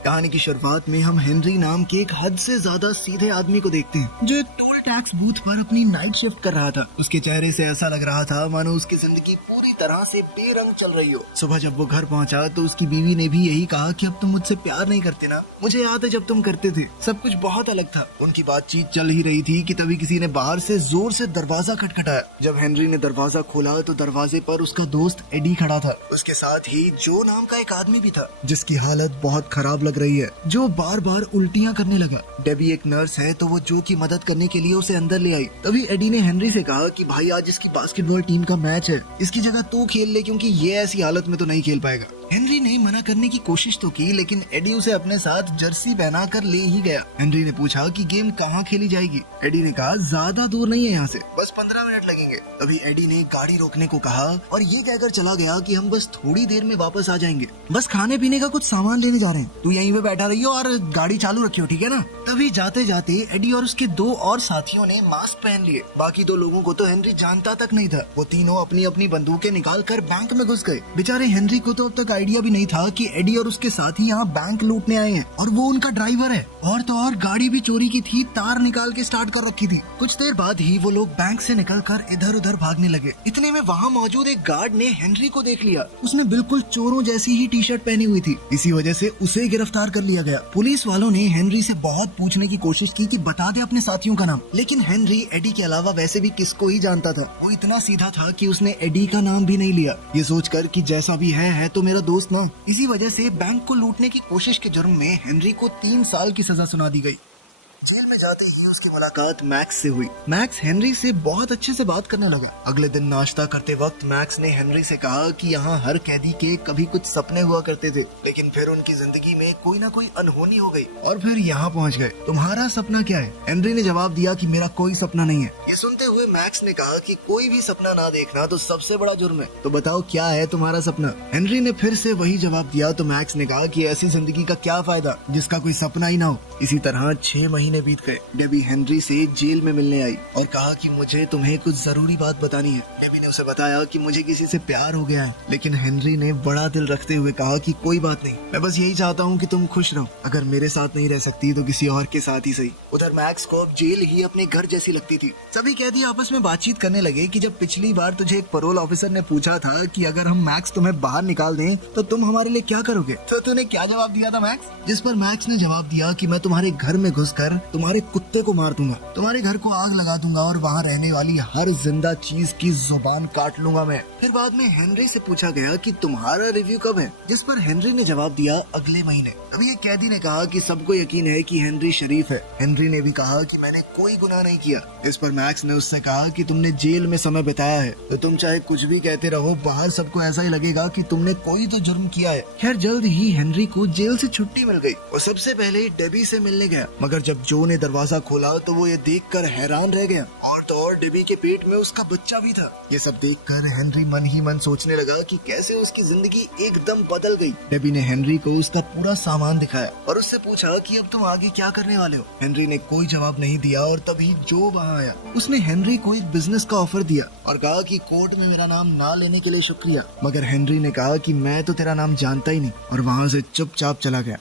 कहानी की शुरुआत में हम हेनरी नाम के एक हद से ज्यादा सीधे आदमी को देखते हैं जो एक टोल टैक्स बूथ पर अपनी नाइट शिफ्ट कर रहा था। उसके चेहरे से ऐसा लग रहा था मानो उसकी जिंदगी पूरी तरह से बेरंग चल रही हो। सुबह जब वो घर पहुंचा तो उसकी बीवी ने भी यही कहा कि अब तुम मुझसे प्यार नहीं करते ना, मुझे याद है जब तुम करते थे। सब कुछ बहुत अलग था। उनकी बातचीत चल ही रही थी कि तभी किसी ने बाहर से जोर से दरवाजा खटखटाया। जब हेनरी ने दरवाजा खोला तो दरवाजे पर उसका दोस्त एडी खड़ा था। उसके साथ ही जो नाम का एक आदमी भी था जिसकी हालत बहुत खराब लग रही है, जो बार बार उल्टियां करने लगा। डेबी एक नर्स है तो वो जो की मदद करने के लिए उसे अंदर ले आई। तभी एडी ने हेनरी से कहा कि भाई आज इसकी बास्केटबॉल टीम का मैच है, इसकी जगह तू खेल ले क्योंकि ये ऐसी हालत में तो नहीं खेल पाएगा। हेनरी ने मना करने की कोशिश तो की लेकिन एडी उसे अपने साथ जर्सी पहना कर ले ही गया। हेनरी ने पूछा कि गेम कहाँ खेली जाएगी। एडी ने कहा ज्यादा दूर नहीं है यहाँ से, बस 15 मिनट लगेंगे। तभी एडी ने गाड़ी रोकने को कहा और ये कहकर चला गया कि हम बस थोड़ी देर में वापस आ जाएंगे, बस खाने पीने का कुछ सामान लेने जा रहे हैं, तू यहीं पे बैठा रहियो और गाड़ी चालू रखियो, ठीक है ना। तभी जाते जाते एडी और उसके दो और साथियों ने मास्क पहन लिए। बाकी दो लोगों को तो हेनरी जानता तक नहीं था। वो तीनों अपनी अपनी बंदूकें निकाल कर बैंक में घुस गए। बेचारे हेनरी को तो अब तक आइडिया भी नहीं था कि एडी और उसके साथी यहाँ बैंक लूटने आए हैं और वो उनका ड्राइवर है। और तो और गाड़ी भी चोरी की थी, तार निकाल के स्टार्ट कर रखी थी। कुछ देर बाद ही वो लोग बैंक से निकलकर इधर उधर भागने लगे। इतने में वहाँ मौजूद एक गार्ड ने हेनरी को देख लिया। उसने बिल्कुल चोरों जैसी ही टी शर्ट पहनी हुई थी। इसी वजह से उसे गिरफ्तार कर लिया गया। पुलिस वालों ने हेनरी से बहुत पूछने की कोशिश की कि बता दे अपने साथियों का नाम, लेकिन हेनरी एडी के अलावा वैसे भी किसको ही जानता था। वो इतना सीधा था कि उसने एडी का नाम भी नहीं लिया, ये सोचकर कि जैसा भी है तो मेरा दोस्त ना। इसी वजह से बैंक को लूटने की कोशिश के जुर्म में हेनरी को 3 साल की सजा सुना दी गई। जेल में जाते ही उसकी मुलाकात मैक्स से हुई। मैक्स हेनरी से बहुत अच्छे से बात करने लगा। अगले दिन नाश्ता करते वक्त मैक्स ने हेनरी से कहा कि यहाँ हर कैदी के कभी कुछ सपने हुआ करते थे, लेकिन फिर उनकी जिंदगी में कोई ना कोई अनहोनी हो गई और फिर यहाँ पहुँच गए। तुम्हारा सपना क्या है? हेनरी ने जवाब दिया कि मेरा कोई सपना नहीं है। ये सुनते हुए मैक्स ने कहा कि कोई भी सपना ना देखना तो सबसे बड़ा जुर्म है, तो बताओ क्या है तुम्हारा सपना? हेनरी ने फिर से वही जवाब दिया तो मैक्स ने कहा कि ऐसी जिंदगी का क्या फायदा जिसका कोई सपना ही ना हो। इसी तरह 6 महीने बीत गए। डेबी हेनरी से जेल में मिलने आई और कहा कि मुझे तुम्हें कुछ जरूरी बात बतानी है। डेबी ने उसे बताया कि मुझे किसी से प्यार हो गया है, लेकिन हेनरी ने बड़ा दिल रखते हुए कहा कि कोई बात नहीं, मैं बस यही चाहता हूँ कि तुम खुश रहो। अगर मेरे साथ नहीं रह सकती तो किसी और के साथ ही सही। उधर मैक्स को अब जेल ही अपने घर जैसी लगती थी। सभी कैदी आपस में बातचीत करने लगे कि जब पिछली बार तुझे एक पैरोल ऑफिसर ने पूछा था कि अगर हम मैक्स तुम्हें बाहर निकाल दें तो तुम हमारे लिए क्या करोगे, तो तूने क्या जवाब दिया था मैक्स? जिस पर मैक्स ने जवाब दिया कि मैं तुम्हारे घर में घुसकर तुम्हारे कुत्ते को मार दूंगा, तुम्हारे घर को आग लगा दूंगा और वहाँ रहने वाली हर जिंदा चीज की जुबान काट लूंगा मैं। फिर बाद में हेनरी से पूछा गया कि तुम्हारा रिव्यू कब है, जिस पर हेनरी ने जवाब दिया अगले महीने। अभी एक कैदी ने कहा कि सबको यकीन है कि हेनरी शरीफ है। हेनरी ने भी कहा कि मैंने कोई गुनाह नहीं किया। इस पर मैक्स ने उससे कहा कि तुमने जेल में समय बिताया है तो तुम चाहे कुछ भी कहते रहो, बाहर सबको ऐसा ही लगेगा कि तुमने कोई तो जुर्म किया है। खैर जल्द ही हेनरी को जेल से छुट्टी मिल गई और सबसे पहले डेबी से मिलने गया, मगर जब जो ने दरवाजा खोला तो वो ये देखकर हैरान रह गया। और तो और डेबी के पेट में उसका बच्चा भी था। ये सब देखकर हेनरी मन ही मन सोचने लगा कि कैसे उसकी जिंदगी एकदम बदल गई। डेबी ने हेनरी को उसका पूरा सामान दिखाया और उससे पूछा कि अब तुम आगे क्या करने वाले हो। हेनरी ने कोई जवाब नहीं दिया और तभी जो वहाँ आया उसने हेनरी को एक बिजनेस का ऑफर दिया और कहा कि कोर्ट में मेरा नाम ना लेने के लिए शुक्रिया। मगर हेनरी ने कहा कि मैं तो तेरा नाम जानता ही नहीं और वहाँ से चुपचाप चला गया।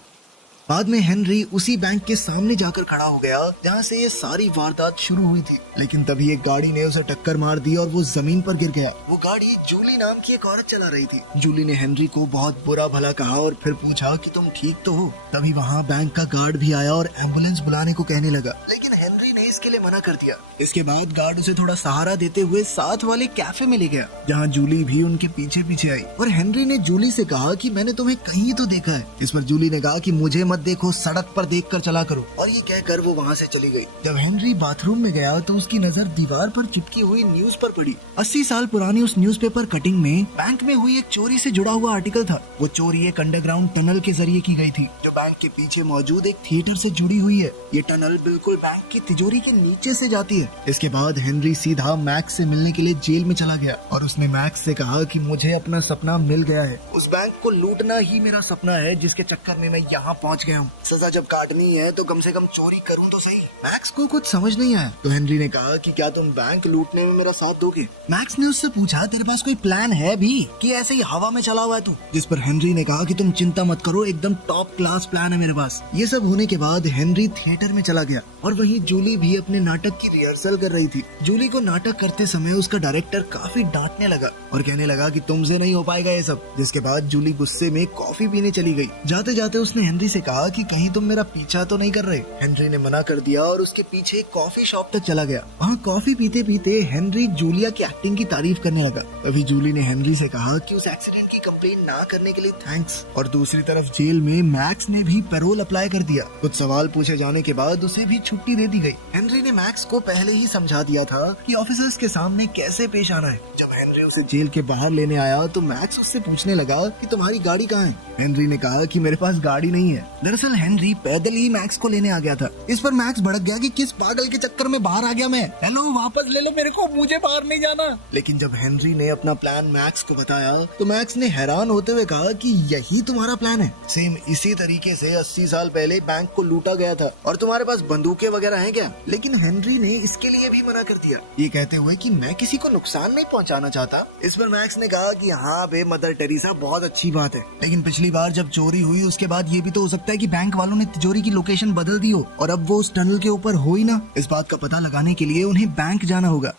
बाद में हेनरी उसी बैंक के सामने जाकर खड़ा हो गया जहाँ से ये सारी वारदात शुरू हुई थी, लेकिन तभी एक गाड़ी ने उसे टक्कर मार दी और वो जमीन पर गिर गया। वो गाड़ी जूली नाम की एक औरत चला रही थी। जूली ने हेनरी को बहुत बुरा भला कहा और फिर पूछा कि तुम ठीक तो हो। तभी वहाँ बैंक का गार्ड भी आया और एम्बुलेंस बुलाने को कहने लगा, लेकिन हेनरी ने इसके लिए मना कर दिया। इसके बाद गार्ड उसे थोड़ा सहारा देते हुए साथ वाले कैफे में ले गया जहाँ जूली भी उनके पीछे पीछे आई और हेनरी ने जूली से कहा कि मैंने तुम्हें कहीं तो देखा है। इस पर जूली ने कहा कि मुझे मत देखो, सड़क पर देखकर चला करो, और ये कहकर वो वहाँ से चली गई। जब हेनरी बाथरूम में गया तो उसकी नजर दीवार पर चिपकी हुई न्यूज पर पड़ी। 80 साल पुरानी उस न्यूज़पेपर कटिंग में बैंक में हुई एक चोरी से जुड़ा हुआ आर्टिकल था। वो चोरी एक अंडरग्राउंड टनल के जरिए की गई थी जो बैंक के पीछे मौजूद एक थिएटर से जुड़ी हुई है। ये टनल बिल्कुल बैंक की तिजोरी के नीचे से जाती है। इसके बाद हेनरी सीधा मैक्स से मिलने के लिए जेल में चला गया और उसने मैक्स से कहा कि मुझे अपना सपना मिल गया है, उस बैंक को लूटना ही मेरा सपना है जिसके चक्कर में मैं यहाँ पहुँच गया हूँ। सजा जब काटनी है तो कम से कम चोरी करूँ तो सही। मैक्स को कुछ समझ नहीं आया तो हेनरी ने कहा कि क्या तुम बैंक लूटने में मेरा साथ दोगे। मैक्स ने उससे पूछा तेरे पास कोई प्लान है भी कि ऐसे ही हवा में चला हुआ है तू, जिस पर हेनरी ने कहा कि तुम चिंता मत करो, एकदम टॉप क्लास प्लान है मेरे पास। ये सब होने के बाद हेनरी थिएटर में चला गया और वहीं जूली भी अपने नाटक की रिहर्सल कर रही थी। जूली को नाटक करते समय उसका डायरेक्टर काफी डांटने लगा और कहने लगा कि तुमसे नहीं हो पाएगा ये सब। जिसके बाद जूली गुस्से में कॉफी पीने चली गई। जाते जाते उसने हेनरी से कहा कि कहीं तुम मेरा पीछा तो नहीं कर रहे। हेनरी ने मना कर दिया और उसके पीछे एक कॉफी शॉप तक चला गया। वहाँ कॉफी पीते पीते हेनरी जूलिया की एक्टिंग की तारीफ करने लगा। तभी जूली ने हेनरी से कहा कि उस एक्सीडेंट की कंप्लेन ना करने के लिए थैंक्स। और दूसरी तरफ जेल में मैक्स ने भी पैरोल अप्लाई कर दिया। कुछ सवाल पूछे जाने के बाद उसे भी छुट्टी दे दी गई। हेनरी ने मैक्स को पहले ही समझा दिया था कि ऑफिसर्स के सामने कैसे पेश आना है। जब हेनरी उसे जेल के बाहर लेने आया तो मैक्स उससे पूछने लगा कि तुम्हारी गाड़ी कहाँ है। हेनरी ने कहा कि मेरे पास गाड़ी नहीं है। दरअसल हेनरी पैदल ही मैक्स को लेने आ गया था। इस पर मैक्स भड़क गया कि किस पागल के चक्कर में बाहर आ गया मैं, हेलो वापस ले लो मेरे को, मुझे बाहर नहीं जाना। लेकिन जब हेनरी ने अपना प्लान मैक्स को बताया तो मैक्स ने हैरान होते हुए कहा कि यही तुम्हारा प्लान है। सेम इसी तरीके से 80 साल पहले बैंक को लूटा गया था और तुम्हारे पास बंदूकें वगैरह हैं क्या। लेकिन हेनरी ने इसके लिए भी मना कर दिया, ये कहते हुए कि मैं किसी को नुकसान नहीं पहुंचाना चाहता। इस पर मैक्स ने कहा कि हाँ बे मदर टेरेसा, बहुत अच्छी बात है, लेकिन पिछली बार जब चोरी हुई उसके बाद ये भी तो हो सकता है कि बैंक वालों ने तिजोरी की लोकेशन बदल दी हो और अब वो उस टनल के ऊपर हो ही ना। इस बात का पता लगाने के लिए उन्हें बैंक जाना होगा।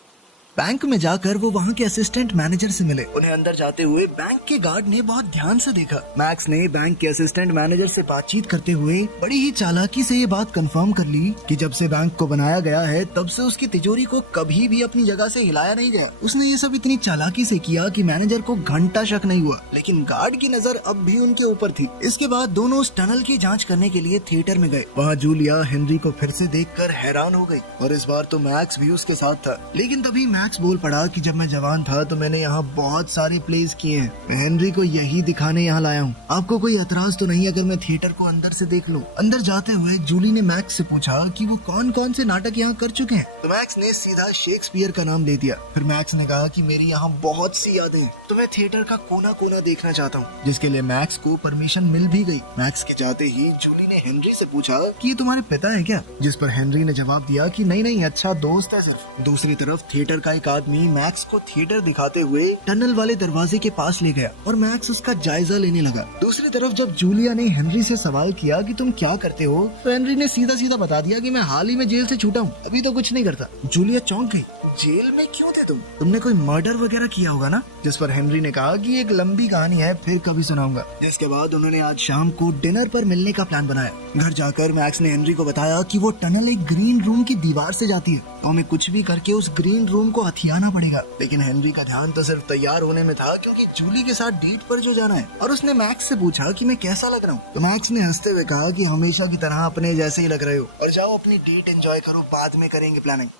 बैंक में जाकर वो वहाँ के असिस्टेंट मैनेजर से मिले। उन्हें अंदर जाते हुए बैंक के गार्ड ने बहुत ध्यान से देखा। मैक्स ने बैंक के असिस्टेंट मैनेजर से बातचीत करते हुए बड़ी ही चालाकी से ये बात कंफर्म कर ली कि जब से बैंक को बनाया गया है तब से उसकी तिजोरी को कभी भी अपनी जगह से हिलाया नहीं गया। उसने ये सब इतनी चालाकी से किया कि मैनेजर को घंटा शक नहीं हुआ, लेकिन गार्ड की नजर अब भी उनके ऊपर थी। इसके बाद दोनों उस टनल की जाँच करने के लिए थिएटर में गए। वहाँ जूलिया हेनरी को फिर से देखकर हैरान हो गई और इस बार तो मैक्स भी उसके साथ था। लेकिन तभी मैक्स बोल पड़ा कि जब मैं जवान था तो मैंने यहाँ बहुत सारे प्लेस किए हैं, मैं हेनरी को यही दिखाने यहाँ लाया हूँ। आपको कोई एतराज तो नहीं अगर मैं थिएटर को अंदर से देख लूँ। अंदर जाते हुए जूली ने मैक्स से पूछा कि वो कौन कौन से नाटक यहाँ कर चुके हैं। तो मैक्स ने सीधा शेक्सपियर का नाम ले दिया। फिर मैक्स ने कहा कि मेरी यहाँ बहुत सी यादें हैं, तो मैं थिएटर का कोना कोना देखना चाहता हूँ, जिसके लिए मैक्स को परमिशन मिल भी गई। मैक्स के जाते ही जूली ने हेनरी से पूछा कि ये तुम्हारे पिता है क्या, जिस पर हेनरी ने जवाब दिया कि नहीं नहीं, अच्छा दोस्त है सिर्फ। दूसरी तरफ थिएटर का एक आदमी मैक्स को थिएटर दिखाते हुए टनल वाले दरवाजे के पास ले गया और मैक्स उसका जायजा लेने लगा। दूसरी तरफ जब जूलिया ने हेनरी से सवाल किया कि तुम क्या करते हो, तो हेनरी ने सीधा सीधा बता दिया कि मैं हाल ही में जेल से छूटा हूँ, अभी तो कुछ नहीं करता। जूलिया चौंक गई, जेल में क्यों थे तुमने कोई मर्डर वगैरह किया होगा ना। जिस पर हेनरी ने कहा कि एक लंबी कहानी है, फिर कभी सुनाऊंगा। जिसके बाद उन्होंने आज शाम को डिनर पर मिलने का प्लान बनाया। घर जाकर मैक्स ने हेनरी को बताया कि वो टनल एक ग्रीन रूम की दीवार से जाती है, तो हमें कुछ भी करके उस ग्रीन रूम को हथियाना पड़ेगा। लेकिन हेनरी का ध्यान तो सिर्फ तैयार होने में था, क्योंकि जूली के साथ डेट पर जो जाना है। और उसने मैक्स से पूछा कि मैं कैसा लग रहा हूँ। तो मैक्स ने हंसते हुए कहा कि हमेशा की तरह अपने जैसे ही लग रहे हो, और जाओ अपनी डेट एंजॉय करो, बाद में करेंगे प्लानिंग।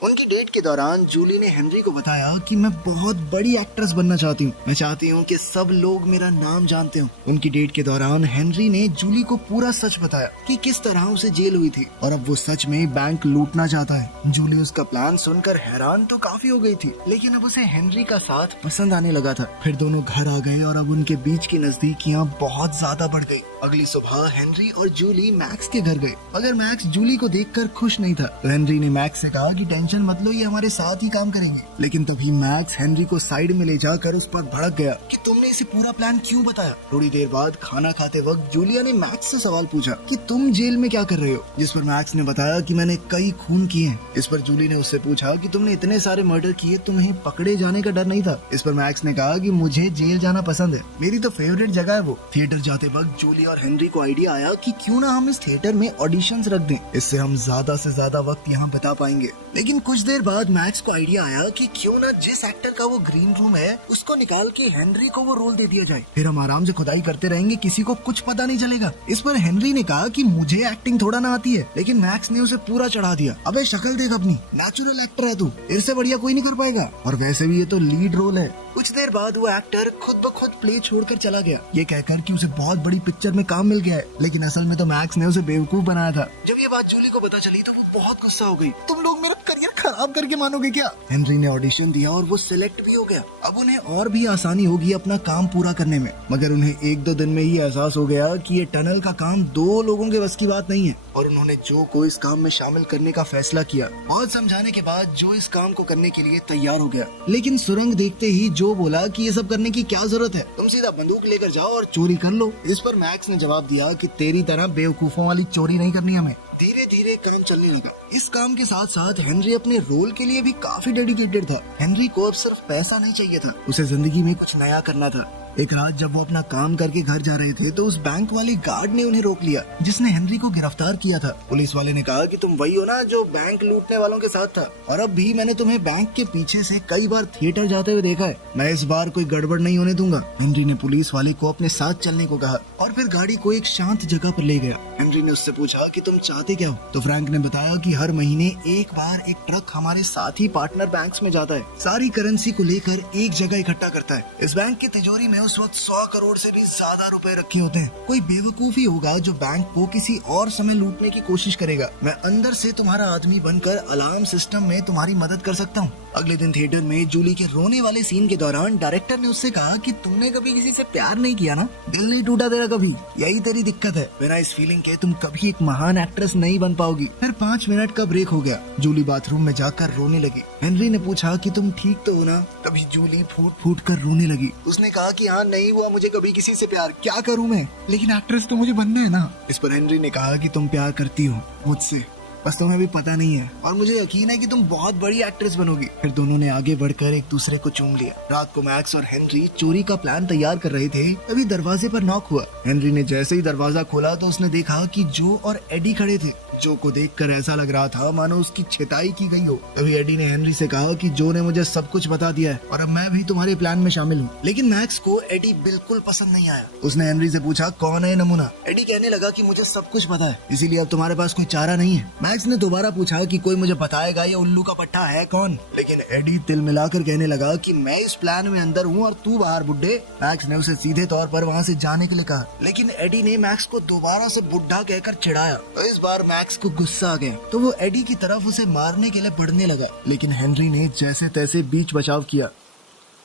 उनकी डेट के दौरान जूली ने हेनरी को बताया कि मैं बहुत बड़ी एक्ट्रेस बनना चाहती हूँ, मैं चाहती हूँ कि सब लोग मेरा नाम जानते हो। उनकी डेट के दौरान हेनरी ने जूली को पूरा सच बताया कि किस तरह उसे जेल हुई थी और अब वो सच में बैंक लूटना चाहता है। जूली उसका प्लान सुनकर हैरान तो काफी हो गई थी, लेकिन अब उसे हेनरी का साथ पसंद आने लगा था। फिर दोनों घर आ गए और अब उनके बीच की नजदीकियां बहुत ज्यादा बढ़ गई। अगली सुबह हेनरी और जूली मैक्स के घर गए, मगर मैक्स जूली को देखकर खुश नहीं था। तो हेनरी ने मैक्स से कहा कि टेंशन मत लो, ये हमारे साथ ही काम करेंगे। लेकिन तभी मैक्स हेनरी को साइड में ले जाकर उस पर भड़क गया कि तुमने इसे पूरा प्लान क्यों बताया। थोड़ी देर बाद खाना खाते वक्त जूलिया ने मैक्स से सवाल पूछा कि तुम जेल में क्या कर रहे हो, जिस पर मैक्स ने बताया कि मैंने कई खून किए हैं। इस पर जूली ने उससे पूछा कि तुमने इतने सारे मर्डर किए, तुम्हें पकड़े जाने का डर नहीं था। इस पर मैक्स ने कहा कि मुझे जेल जाना पसंद है, मेरी तो फेवरेट जगह है वो। थिएटर जाते वक्त जूली और हेनरी को आइडिया आया कि क्यों ना हम इस थिएटर में ऑडिशंस रख दें, इससे हम ज्यादा से ज्यादा वक्त यहाँ बिता पाएंगे। लेकिन कुछ देर बाद मैक्स को आइडिया आया कि क्यों ना जिस एक्टर का वो ग्रीन रूम है उसको निकाल के हेनरी को वो रोल दे दिया जाए, फिर हम आराम से खुदाई करते रहेंगे, किसी को कुछ पता नहीं चलेगा। इस पर हेनरी ने कहा कि मुझे एक्टिंग थोड़ा ना आती है, लेकिन मैक्स ने उसे पूरा चढ़ा दिया। अबे शक्ल देख अपनी, नेचुरल एक्टर है तू, इससे बढ़िया कोई नहीं कर पाएगा, और वैसे भी ये तो लीड रोल है। कुछ देर बाद वो एक्टर खुद ब खुद प्ले छोड़कर चला गया, ये कहकर कि उसे बहुत बड़ी पिक्चर में काम मिल गया है। लेकिन असल में तो मैक्स ने उसे बेवकूफ बनाया था। जब ये बात जूली को पता चली तो वो बहुत गुस्सा हो गई। तुम लोग मेरा करियर खराब करके मानोगे क्या? हेनरी ने ऑडिशन दिया और वो सिलेक्ट भी हो गया। अब उन्हें और भी आसानी होगी अपना काम पूरा करने में, मगर उन्हें 1-2 दिन में ही एहसास हो गया कि ये टनल का काम 2 लोगों के बस की बात नहीं है। और उन्होंने जो को इस काम में शामिल करने का फैसला किया। बहुत समझाने के बाद जो इस काम को करने के लिए तैयार हो गया, लेकिन सुरंग देखते ही जो बोला कि ये सब करने की क्या जरूरत है, तुम सीधा बंदूक लेकर जाओ और चोरी कर लो। इस पर मैक्स ने जवाब दिया कि तेरी तरह बेवकूफों वाली चोरी नहीं करनी हमें। धीरे धीरे काम चलने लगा। इस काम के साथ साथ हेनरी अपने रोल के लिए भी काफी डेडिकेटेड था। हेनरी को अब सिर्फ पैसा नहीं चाहिए था, उसे जिंदगी में कुछ नया करना था। एक रात जब वो अपना काम करके घर जा रहे थे तो उस बैंक वाले गार्ड ने उन्हें रोक लिया, जिसने हेनरी को गिरफ्तार किया था। पुलिस वाले ने कहा कि तुम वही हो ना जो बैंक लूटने वालों के साथ था, और अब भी मैंने तुम्हें बैंक के पीछे से कई बार थिएटर जाते हुए देखा है। मैं इस बार कोई गड़बड़ नहीं होने दूंगा। हेनरी ने पुलिस वाले को अपने साथ चलने को कहा और फिर गाड़ी को एक शांत जगह पर ले गया। हेनरी ने उससे पूछा कि तुम चाहते क्या हो? तो फ्रैंक ने बताया कि हर महीने एक बार एक ट्रक हमारे साथ ही पार्टनर बैंक्स में जाता है, सारी करेंसी को लेकर एक जगह इकट्ठा करता है। इस बैंक की तिजोरी में उस वक्त 100 करोड़ से भी ज्यादा रुपए रखे होते हैं। कोई बेवकूफ ही होगा जो बैंक को किसी और समय लूटने की कोशिश करेगा। मैं अंदर से तुम्हारा आदमी बनकर अलार्म सिस्टम में तुम्हारी मदद कर सकता हूँ। अगले दिन थिएटर में जूली के रोने वाले सीन के दौरान डायरेक्टर ने उससे कहा कि तुमने कभी किसी से प्यार नहीं किया ना, दिल नहीं टूटा तेरा कभी, यही तेरी दिक्कत है। बिना इस फीलिंग के तुम कभी एक महान एक्ट्रेस नहीं बन पाओगी। फिर 5 मिनट का ब्रेक हो गया। जूली बाथरूम में जाकर रोने लगी। हेनरी ने पूछा कि तुम ठीक तो हो ना? तभी जूली फूट फूट कर रोने लगी। उसने कहा कि हाँ, नहीं हुआ मुझे कभी किसी से प्यार, क्या करूँ मैं, लेकिन एक्ट्रेस तो मुझे बनना है ना। इस पर हेनरी ने कहा कि तुम प्यार करती हो मुझसे, बस तुम्हें भी पता नहीं है, और मुझे यकीन है कि तुम बहुत बड़ी एक्ट्रेस बनोगी। फिर दोनों ने आगे बढ़कर एक दूसरे को चूम लिया। रात को मैक्स और हेनरी चोरी का प्लान तैयार कर रहे थे, तभी दरवाजे पर नॉक हुआ। हेनरी ने जैसे ही दरवाजा खोला तो उसने देखा कि जो और एडी खड़े थे। जो को देखकर ऐसा लग रहा था मानो उसकी छिताई की गई हो। तभी एडी ने हेनरी से कहा कि जो ने मुझे सब कुछ बता दिया है और अब मैं भी तुम्हारे प्लान में शामिल हूँ। लेकिन मैक्स को एडी बिल्कुल पसंद नहीं आया। उसने हेनरी से पूछा कौन है नमूना? एडी कहने लगा कि मुझे सब कुछ पता है, इसीलिए अब तुम्हारे पास कोई चारा नहीं है। मैक्स ने दोबारा पूछा कि कोई मुझे बताएगा ये उल्लू का पट्टा है कौन? लेकिन एडी तिल मिलाकर कहने लगा कि मैं इस प्लान में अंदर हूँ और तू बाहर बुड्ढे। मैक्स ने उसे सीधे तौर पर वहाँ से जाने के लिए कहा, लेकिन एडी ने मैक्स को दोबारा से बुड्ढा कहकर चिढ़ाया। तो इस बार मैक्स को गुस्सा आ गया, तो वो एडी की तरफ उसे मारने के लिए बढ़ने लगा, लेकिन हेनरी ने जैसे तैसे बीच बचाव किया।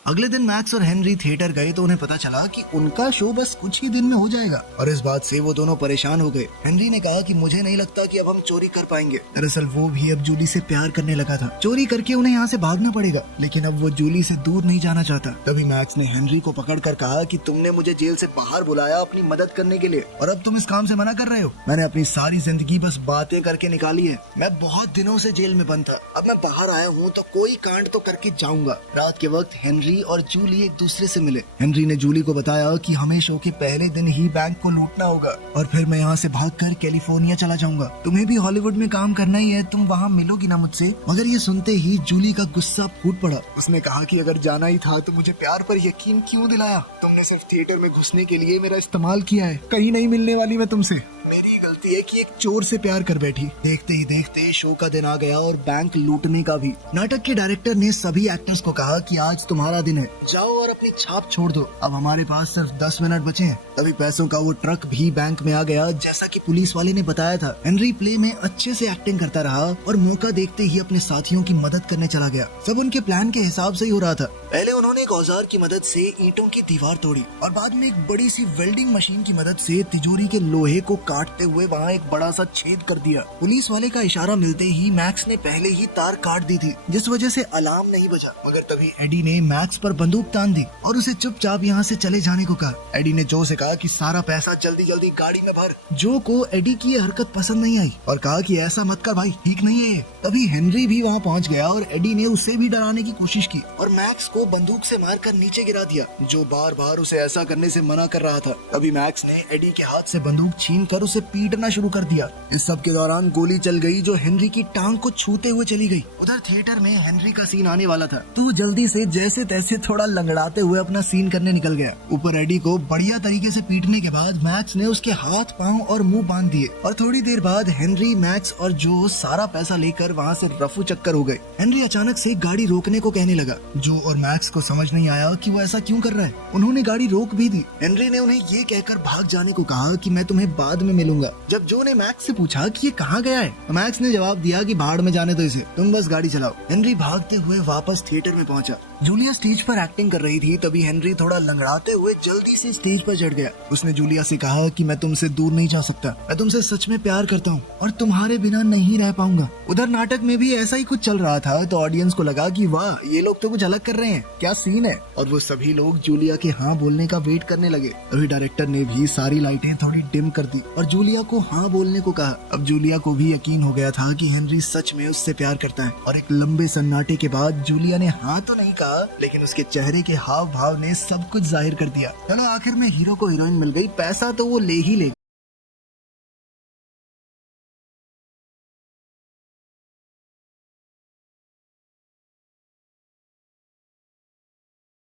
अगले दिन मैक्स और हेनरी थिएटर गए तो उन्हें पता चला कि उनका शो बस कुछ ही दिन में हो जाएगा, और इस बात से वो दोनों परेशान हो गए। हेनरी ने कहा कि मुझे नहीं लगता कि अब हम चोरी कर पाएंगे। दरअसल वो भी अब जूली से प्यार करने लगा था। चोरी करके उन्हें यहाँ से भागना पड़ेगा, लेकिन अब वो जूली से दूर नहीं जाना चाहता। तभी मैक्स ने हेनरी को पकड़कर कहा कि तुमने मुझे जेल से बाहर बुलाया अपनी मदद करने के लिए, और अब तुम इस काम से मना कर रहे हो। मैंने अपनी सारी जिंदगी बस बातें करके निकाली है। मैं बहुत दिनों से जेल में बंद था, अब मैं बाहर आया हूँ तो कोई कांड तो करके जाऊंगा। रात के वक्त हेनरी और जूली एक दूसरे से मिले। हेनरी ने जूली को बताया कि हमें शो के पहले दिन ही बैंक को लूटना होगा और फिर मैं यहाँ से भागकर कैलिफोर्निया चला जाऊंगा। तुम्हें भी हॉलीवुड में काम करना ही है, तुम वहाँ मिलोगी ना मुझसे? मगर ये सुनते ही जूली का गुस्सा फूट पड़ा। उसने कहा कि अगर जाना ही था तो मुझे प्यार पर यकीन क्यों दिलाया? तुमने सिर्फ थिएटर में घुसने के लिए मेरा इस्तेमाल किया है, कहीं नहीं मिलने वाली मैं तुमसे। मेरी गलती है कि एक चोर से प्यार कर बैठी। देखते ही देखते शो का दिन आ गया और बैंक लूटने का भी। नाटक के डायरेक्टर ने सभी एक्टर्स को कहा कि आज तुम्हारा दिन है, जाओ और अपनी छाप छोड़ दो। अब हमारे पास सिर्फ 10 मिनट बचे हैं। तभी पैसों का वो ट्रक भी बैंक में आ गया, जैसा कि पुलिस वाले ने बताया था। हेनरी प्ले में अच्छे से एक्टिंग करता रहा और मौका देखते ही अपने साथियों की मदद करने चला गया। सब उनके प्लान के हिसाब से ही हो रहा था। पहले उन्होंने एक औजार की मदद से ईंटों की दीवार तोड़ी और बाद में एक बड़ी सी वेल्डिंग मशीन की मदद से तिजोरी के लोहे को काटते हुए वहाँ एक बड़ा सा छेद कर दिया। पुलिस वाले का इशारा मिलते ही मैक्स ने पहले ही तार काट दी थी, जिस वजह से अलार्म नहीं बजा। मगर तभी एडी ने मैक्स पर बंदूक तान दी और उसे चुपचाप यहाँ से चले जाने को कहा। एडी ने जो से कहा कि सारा पैसा जल्दी जल्दी गाड़ी में भर। जो को एडी की ये हरकत पसंद नहीं आई और कहा कि ऐसा मत कर भाई, ठीक नहीं है ये। तभी हेनरी भी वहाँ पहुँच गया और एडी ने उसे भी डराने की कोशिश की और मैक्स को बंदूक से मारकर नीचे गिरा दिया, जो बार बार उसे ऐसा करने से मना कर रहा था। तभी मैक्स ने एडी के हाथ से बंदूक छीन कर उसे पीटना करना शुरू कर दिया। इस सब के दौरान गोली चल गई जो हेनरी की टांग को छूते हुए चली गई। उधर थिएटर में हेनरी का सीन आने वाला था तो जल्दी से जैसे तैसे थोड़ा लंगड़ाते हुए अपना सीन करने निकल गया। ऊपर एडी को बढ़िया तरीके से पीटने के बाद मैक्स ने उसके हाथ पांव और मुंह बांध दिए और थोड़ी देर बाद हेनरी, मैक्स और जो सारा पैसा लेकर वहाँ से रफू चक्कर हो गए। हेनरी अचानक से गाड़ी रोकने को कहने लगा। जो और मैक्स को समझ नहीं आया कि वो ऐसा क्यों कर रहा है। उन्होंने गाड़ी रोक भी दी। हेनरी ने उन्हें ये कहकर भाग जाने को कहा कि मैं तुम्हें बाद में मिलूंगा। जब जो ने मैक्स से पूछा कि ये कहाँ गया है तो मैक्स ने जवाब दिया कि भाड़ में जाने दो इसे, तुम बस गाड़ी चलाओ। हेनरी भागते हुए वापस थिएटर में पहुंचा। जूलिया स्टेज पर एक्टिंग कर रही थी तभी हेनरी थोड़ा लंगड़ाते हुए जल्दी से स्टेज पर चढ़ गया। उसने जूलिया से कहा कि मैं तुमसे दूर नहीं जा सकता, मैं तुमसे सच में प्यार करता हूँ और तुम्हारे बिना नहीं रह पाऊंगा। उधर नाटक में भी ऐसा ही कुछ चल रहा था तो ऑडियंस को लगा कि वाह ये लोग तो कुछ अलग कर रहे हैं, क्या सीन है। और वो सभी लोग जूलिया के हाँ बोलने का वेट करने लगे। तभी डायरेक्टर ने भी सारी लाइटें थोड़ी डिम कर दी और जूलिया को हाँ बोलने को कहा। अब जूलिया को भी यकीन हो गया था कि हेनरी सच में उससे प्यार करता है और एक लंबे सन्नाटे के बाद जूलिया ने हाँ तो नहीं कहा लेकिन उसके चेहरे के हाव भाव ने सब कुछ जाहिर कर दिया। चलो आखिर में हीरो को हीरोइन मिल गई, पैसा तो वो ले ही लेगा।